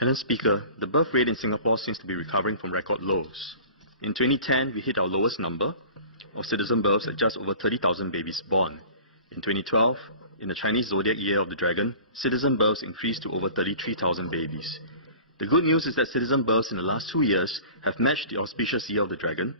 Madam Speaker, the birth rate in Singapore seems to be recovering from record lows. In 2010, we hit our lowest number of citizen births at just over 30,000 babies born. In 2012, in the Chinese zodiac year of the dragon, citizen births increased to over 33,000 babies. The good news is that citizen births in the last 2 years have matched the auspicious year of the dragon,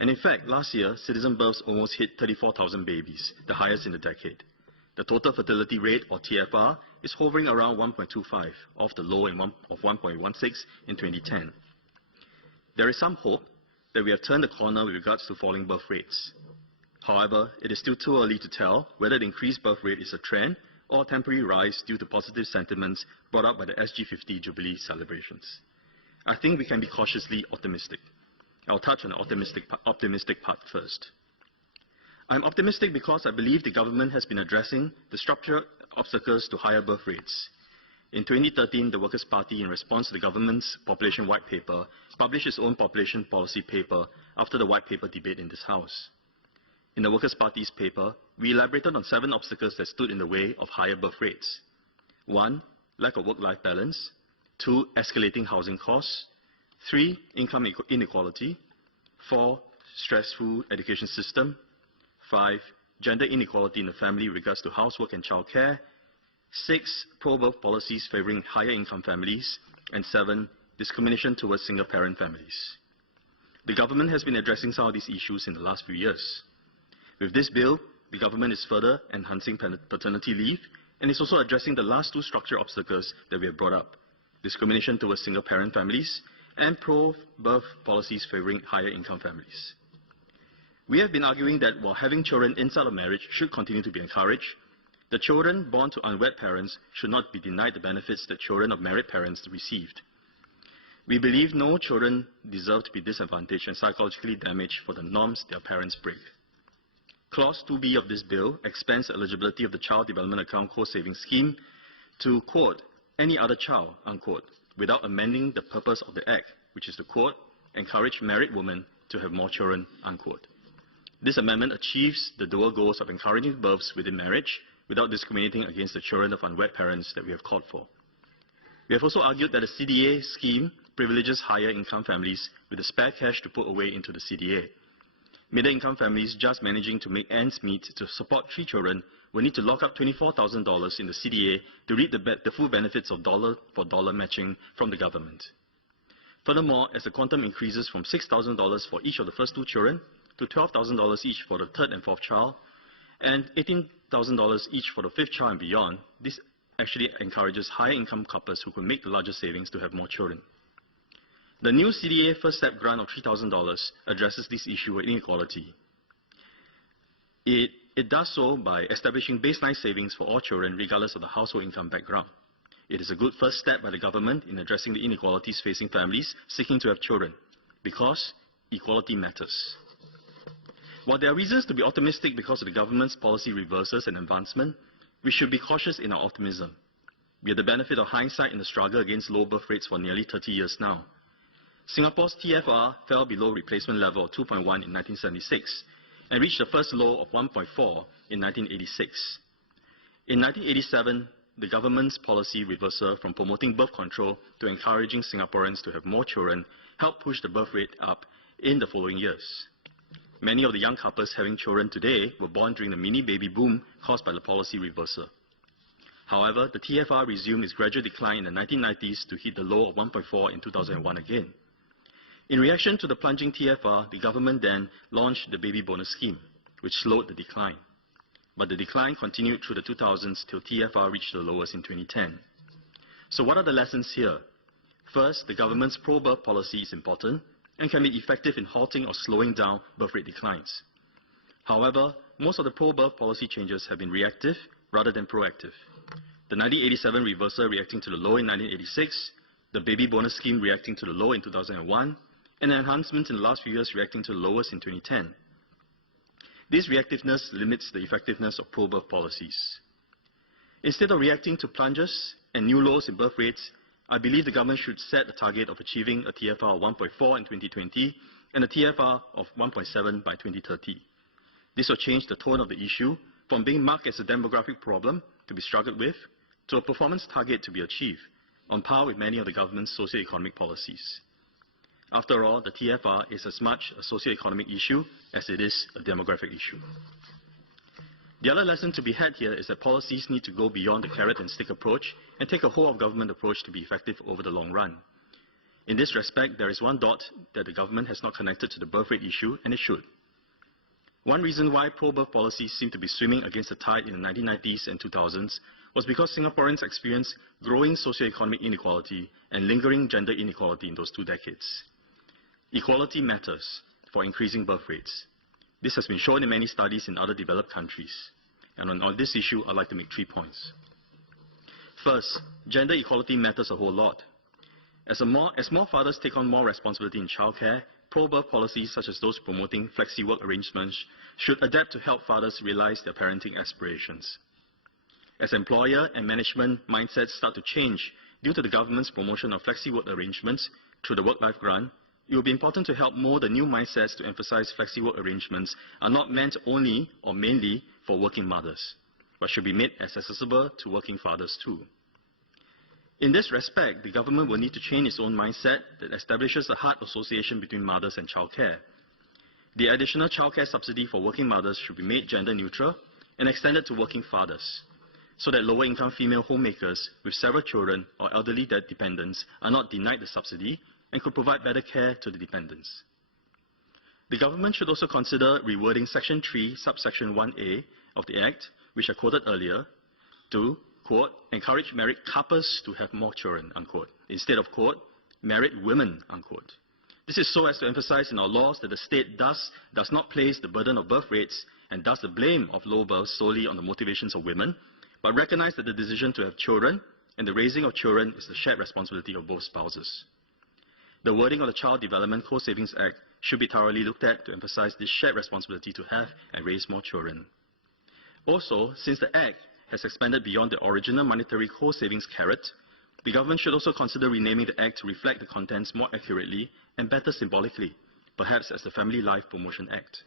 and in fact, last year, citizen births almost hit 34,000 babies, the highest in the decade. The total fertility rate, or TFR, is hovering around 1.25, off the low of 1.16 in 2010. There is some hope that we have turned the corner with regards to falling birth rates. However, it is still too early to tell whether the increased birth rate is a trend or a temporary rise due to positive sentiments brought up by the SG50 Jubilee celebrations. I think we can be cautiously optimistic. I'll touch on the optimistic part first. I'm optimistic because I believe the government has been addressing the structural obstacles to higher birth rates. In 2013, the Workers' Party, in response to the government's population white paper, published its own population policy paper after the white paper debate in this House. In the Workers' Party's paper, we elaborated on 7 obstacles that stood in the way of higher birth rates. 1. Lack of work-life balance. 2. Escalating housing costs. 3. Income inequality. 4. Stressful education system. 5. Gender inequality in the family in regards to housework and childcare. 6. Pro-birth policies favoring higher income families. And 7. Discrimination towards single-parent families. The government has been addressing some of these issues in the last few years. With this bill, the government is further enhancing paternity leave and is also addressing the last 2 structural obstacles that we have brought up: discrimination towards single-parent families and pro-birth policies favoring higher income families. We have been arguing that while having children inside of marriage should continue to be encouraged, the children born to unwed parents should not be denied the benefits that children of married parents received. We believe no children deserve to be disadvantaged and psychologically damaged for the norms their parents break. Clause 2B of this bill expands the eligibility of the Child Development Account Co-Savings Scheme to, quote, any other child, unquote, without amending the purpose of the Act, which is to, quote, encourage married women to have more children, unquote. This amendment achieves the dual goals of encouraging births within marriage without discriminating against the children of unwed parents that we have called for. We have also argued that the CDA scheme privileges higher income families with the spare cash to put away into the CDA. Middle-income families just managing to make ends meet to support 3 children will need to lock up $24,000 in the CDA to reap the full benefits of dollar-for-dollar matching from the government. Furthermore, as the quantum increases from $6,000 for each of the first 2 children to $12,000 each for the 3rd and 4th child, and $18,000 each for the 5th child and beyond, this actually encourages higher-income couples who could make the larger savings to have more children. The new CDA First Step grant of $3,000 addresses this issue of inequality. It does so by establishing baseline savings for all children regardless of the household income background. It is a good first step by the government in addressing the inequalities facing families seeking to have children, because equality matters. While there are reasons to be optimistic because of the government's policy reversals and advancement, we should be cautious in our optimism. We have the benefit of hindsight in the struggle against low birth rates for nearly 30 years now. Singapore's TFR fell below replacement level of 2.1 in 1976 and reached the first low of 1.4 in 1986. In 1987, the government's policy reversal from promoting birth control to encouraging Singaporeans to have more children helped push the birth rate up in the following years. Many of the young couples having children today were born during the mini baby boom caused by the policy reversal. However, the TFR resumed its gradual decline in the 1990s to hit the low of 1.4 in 2001 again. In reaction to the plunging TFR, the government then launched the baby bonus scheme, which slowed the decline. But the decline continued through the 2000s till TFR reached the lowest in 2010. So what are the lessons here? First, the government's pro-birth policy is important and can be effective in halting or slowing down birth rate declines. However, most of the pro-birth policy changes have been reactive rather than proactive. The 1987 reversal reacting to the low in 1986, the baby bonus scheme reacting to the low in 2001, and enhancements in the last few years reacting to the lowest in 2010. This reactiveness limits the effectiveness of pro-birth policies. Instead of reacting to plunges and new lows in birth rates, I believe the government should set a target of achieving a TFR of 1.4 in 2020 and a TFR of 1.7 by 2030. This will change the tone of the issue from being marked as a demographic problem to be struggled with to a performance target to be achieved on par with many of the government's socio-economic policies. After all, the TFR is as much a socio-economic issue as it is a demographic issue. The other lesson to be had here is that policies need to go beyond the carrot and stick approach and take a whole-of-government approach to be effective over the long run. In this respect, there is one dot that the government has not connected to the birth rate issue, and it should. One reason why pro-birth policies seem to be swimming against the tide in the 1990s and 2000s was because Singaporeans experienced growing socio-economic inequality and lingering gender inequality in those 2 decades. Equality matters for increasing birth rates. This has been shown in many studies in other developed countries. And on this issue, I'd like to make 3 points. First, gender equality matters a whole lot. As more fathers take on more responsibility in childcare, pro-birth policies such as those promoting flexi-work arrangements should adapt to help fathers realize their parenting aspirations. As employer and management mindsets start to change due to the government's promotion of flexi-work arrangements through the work-life grant, it will be important to help mold the new mindsets to emphasize flexi-work arrangements are not meant only or mainly for working mothers, but should be made as accessible to working fathers too. In this respect, the government will need to change its own mindset that establishes a hard association between mothers and childcare. The additional childcare subsidy for working mothers should be made gender neutral and extended to working fathers, so that lower-income female homemakers with several children or elderly dependents are not denied the subsidy and could provide better care to the dependents. The government should also consider rewording Section 3, subsection 1A of the Act, which I quoted earlier, to, quote, encourage married couples to have more children, unquote, instead of, quote, married women, unquote. This is so as to emphasize in our laws that the state does not place the burden of birth rates and thus the blame of low births solely on the motivations of women, but recognize that the decision to have children and the raising of children is the shared responsibility of both spouses. The wording of the Child Development Co-Savings Act should be thoroughly looked at to emphasize this shared responsibility to have and raise more children. Also, since the Act has expanded beyond the original monetary co-savings carrot, the government should also consider renaming the Act to reflect the contents more accurately and better symbolically, perhaps as the Family Life Promotion Act.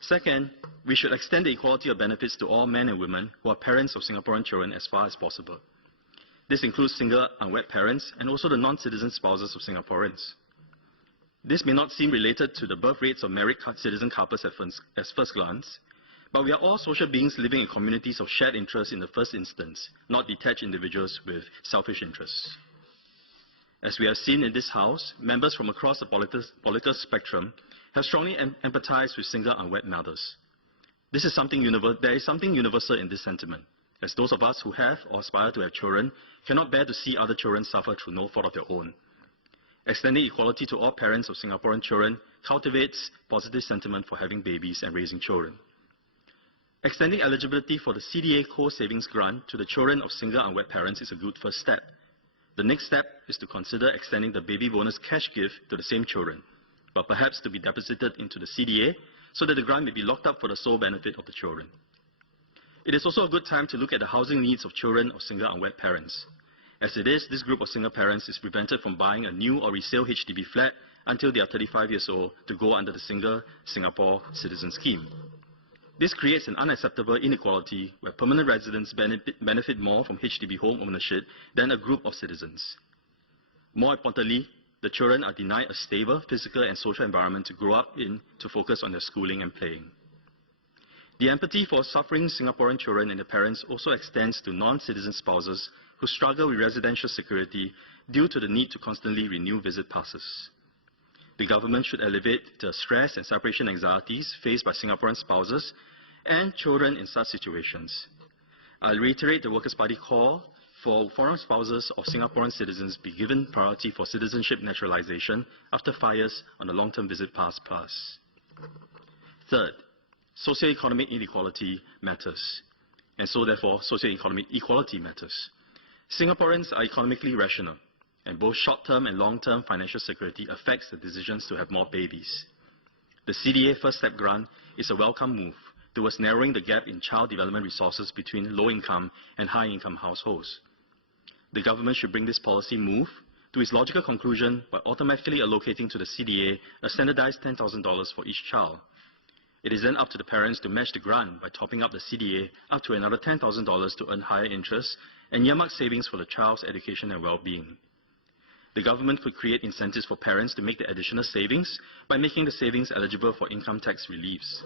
Second, we should extend the equality of benefits to all men and women who are parents of Singaporean children as far as possible. This includes single unwed parents and also the non-citizen spouses of Singaporeans. This may not seem related to the birth rates of married citizen couples at first glance, but we are all social beings living in communities of shared interests in the first instance, not detached individuals with selfish interests. As we have seen in this House, members from across the political spectrum have strongly empathized with single unwed mothers. There is something universal in this sentiment, as those of us who have or aspire to have children cannot bear to see other children suffer through no fault of their own. Extending equality to all parents of Singaporean children cultivates positive sentiment for having babies and raising children. Extending eligibility for the CDA co-savings grant to the children of single unwed parents is a good first step. The next step is to consider extending the baby bonus cash gift to the same children, but perhaps to be deposited into the CDA so that the grant may be locked up for the sole benefit of the children. It is also a good time to look at the housing needs of children of single unwed parents. As it is, this group of single parents is prevented from buying a new or resale HDB flat until they are 35 years old to go under the Single Singapore Citizen Scheme. This creates an unacceptable inequality where permanent residents benefit more from HDB home ownership than a group of citizens. More importantly, the children are denied a stable physical and social environment to grow up in to focus on their schooling and playing. The empathy for suffering Singaporean children and their parents also extends to non-citizen spouses who struggle with residential security due to the need to constantly renew visit passes. The government should alleviate the stress and separation anxieties faced by Singaporean spouses and children in such situations. I'll reiterate the Workers' Party call for foreign spouses of Singaporean citizens be given priority for citizenship naturalization after 5 years on the long-term visit pass plus. Third, socioeconomic inequality matters, and so therefore socioeconomic equality matters. Singaporeans are economically rational, and both short-term and long-term financial security affects the decisions to have more babies. The CDA First Step Grant is a welcome move towards narrowing the gap in child development resources between low-income and high-income households. The government should bring this policy move to its logical conclusion by automatically allocating to the CDA a standardized $10,000 for each child. It is then up to the parents to match the grant by topping up the CDA up to another $10,000 to earn higher interest and earmark savings for the child's education and well-being. The government could create incentives for parents to make the additional savings by making the savings eligible for income tax reliefs.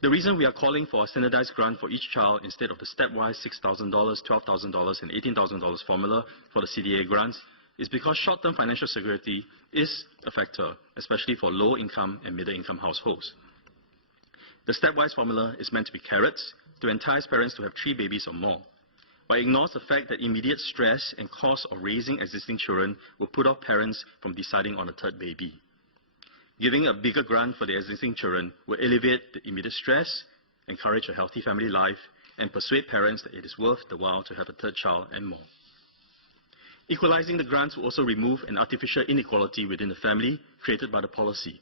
The reason we are calling for a standardized grant for each child instead of the stepwise $6,000, $12,000, and $18,000 formula for the CDA grants is because short-term financial security is a factor, especially for low-income and middle-income households. The stepwise formula is meant to be carrots to entice parents to have 3 babies or more, but ignores the fact that immediate stress and cost of raising existing children will put off parents from deciding on a 3rd baby. Giving a bigger grant for the existing children will alleviate the immediate stress, encourage a healthy family life, and persuade parents that it is worth the while to have a 3rd child and more. Equalizing the grants will also remove an artificial inequality within the family created by the policy.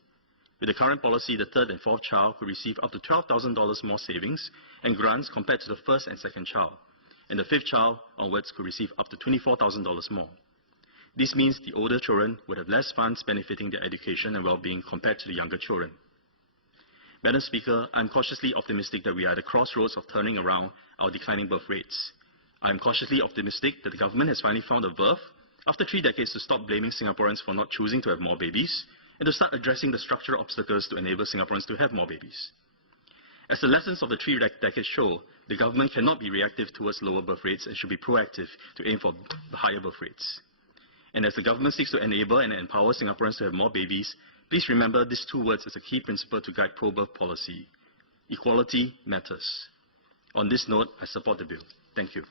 With the current policy, the 3rd and 4th child could receive up to $12,000 more savings and grants compared to the 1st and 2nd child, and the 5th child onwards could receive up to $24,000 more. This means the older children would have less funds benefiting their education and well-being compared to the younger children. Madam Speaker, I am cautiously optimistic that we are at the crossroads of turning around our declining birth rates. I am cautiously optimistic that the government has finally found a verve, after 3 decades, to stop blaming Singaporeans for not choosing to have more babies, and to start addressing the structural obstacles to enable Singaporeans to have more babies. As the lessons of the 3 decades show, the government cannot be reactive towards lower birth rates and should be proactive to aim for the higher birth rates. And as the government seeks to enable and empower Singaporeans to have more babies, please remember these 2 words as a key principle to guide pro-birth policy. Equality matters. On this note, I support the bill. Thank you.